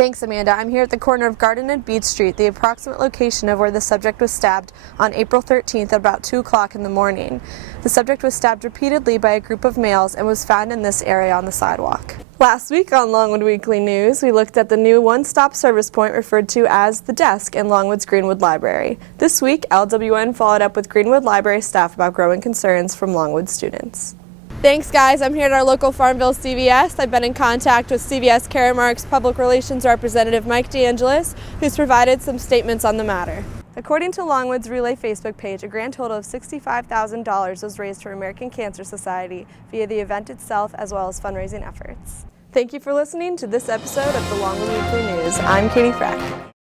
Thanks, Amanda. I'm here at the corner of Garden and Beach Street, the approximate location of where the subject was stabbed on April 13th at about 2 o'clock in the morning. The subject was stabbed repeatedly by a group of males and was found in this area on the sidewalk. Last week on Longwood Weekly News, we looked at the new one-stop service point referred to as The Desk in Longwood's Greenwood Library. This week, LWN followed up with Greenwood Library staff about growing concerns from Longwood students. Thanks, guys. I'm here at our local Farmville CVS. I've been in contact with CVS Caremark's Public Relations Representative Mike DeAngelis, who's provided some statements on the matter. According to Longwood's Relay Facebook page, a grand total of $65,000 was raised for American Cancer Society via the event itself as well as fundraising efforts. Thank you for listening to this episode of the Longwood Weekly News. I'm Catie Frech.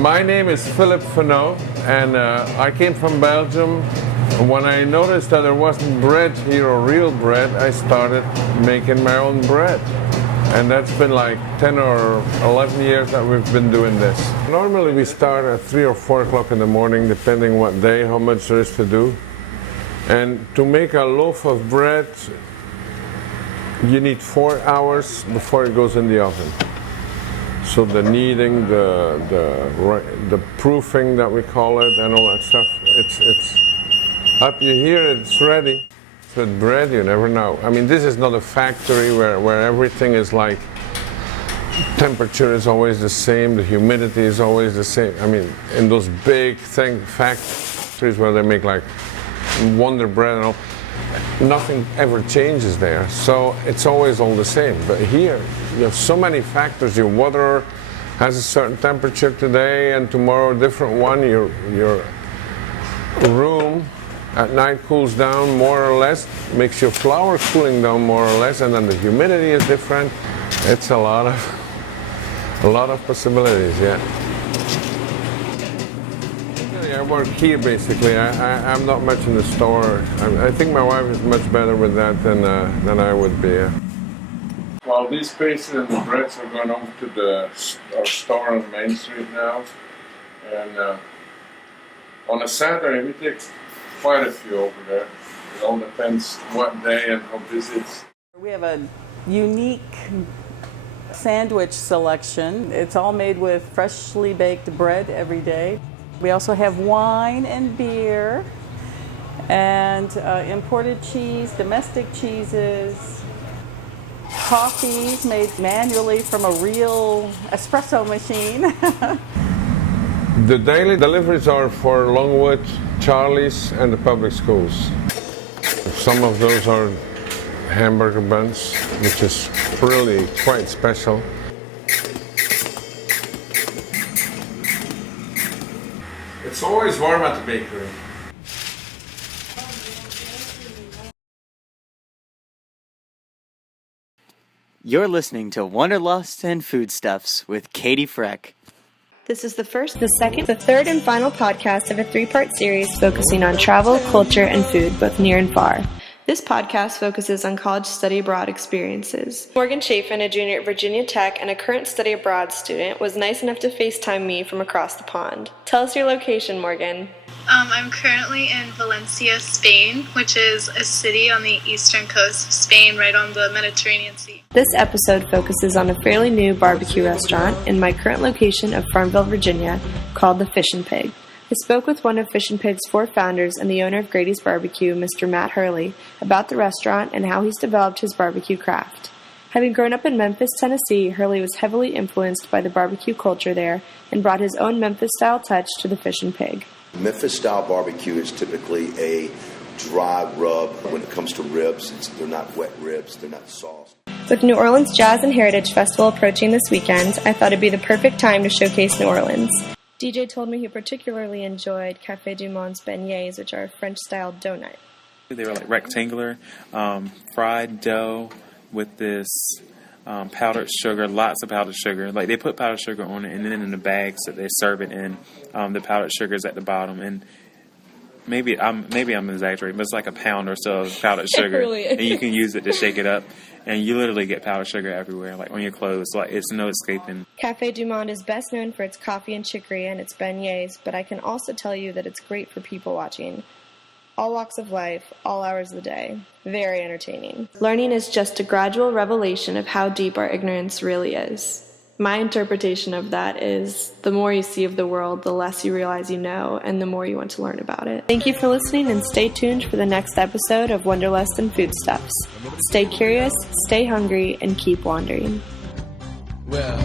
My name is Philip Fenot, and I came from Belgium. When I noticed that there wasn't bread here, or real bread, I started making my own bread. And that's been like 10 or 11 years that we've been doing this. Normally we start at 3 or 4 o'clock in the morning, depending what day, how much there is to do. And to make a loaf of bread, you need 4 hours before it goes in the oven. So the kneading, the proofing that we call it, and all that stuff, it's up you hear it's ready. With bread, you never know. I mean, this is not a factory where everything is like, temperature is always the same, the humidity is always the same. I mean, in those big factories where they make like Wonder Bread and all, nothing ever changes there. So it's always all the same. But here, you have so many factors. Your water has a certain temperature today and tomorrow a different one. Your room at night cools down more or less, makes your flour cooling down more or less, and then the humidity is different. It's a lot of possibilities, yeah. I work here basically. I'm not much in the store. I think my wife is much better with that than I would be. Yeah. Well, these pastries and the breads are going over to our store on Main Street now, and on a Saturday we take quite a few over there. It all depends what day and how busy it's. We have a unique sandwich selection. It's all made with freshly baked bread every day. We also have wine and beer and imported cheese, domestic cheeses, coffees made manually from a real espresso machine. The daily deliveries are for Longwood, Charlie's, and the public schools. Some of those are hamburger buns, which is really quite special. It's always warm at the bakery. You're listening to Wanderlust and Foodstuffs with Catie Frech. This is the first, the second, the third, and final podcast of a 3-part series focusing on travel, culture, and food, both near and far. This podcast focuses on college study abroad experiences. Morgan Chafin, a junior at Virginia Tech and a current study abroad student, was nice enough to FaceTime me from across the pond. Tell us your location, Morgan. I'm currently in Valencia, Spain, which is a city on the eastern coast of Spain, right on the Mediterranean Sea. This episode focuses on a fairly new barbecue restaurant in my current location of Farmville, Virginia, called the Fish and Pig. I spoke with one of Fish and Pig's 4 founders and the owner of Grady's Barbecue, Mr. Matt Hurley, about the restaurant and how he's developed his barbecue craft. Having grown up in Memphis, Tennessee, Hurley was heavily influenced by the barbecue culture there and brought his own Memphis-style touch to the Fish and Pig. Memphis-style barbecue is typically a dry rub. When it comes to ribs, they're not wet ribs, they're not sauce. With New Orleans Jazz and Heritage Festival approaching this weekend, I thought it'd be the perfect time to showcase New Orleans. DJ told me he particularly enjoyed Café du Mond's beignets, which are a French-style donut. They were like rectangular, fried dough with this powdered sugar, lots of powdered sugar. Like they put powdered sugar on it, and then in the bags that they serve it in, the powdered sugar is at the bottom. And maybe I'm exaggerating, but it's like a pound or so of powdered sugar, really and you can use it to shake it up. And you literally get powdered sugar everywhere, like on your clothes. Like it's no escaping. Café du Monde is best known for its coffee and chicory and its beignets, but I can also tell you that it's great for people watching. all walks of life, all hours of the day. Very entertaining. Learning is just a gradual revelation of how deep our ignorance really is. My interpretation of that is the more you see of the world, the less you realize you know, and the more you want to learn about it. Thank you for listening, and stay tuned for the next episode of Wanderlust and Foodstuffs. Stay curious, stay hungry, and keep wandering. Well,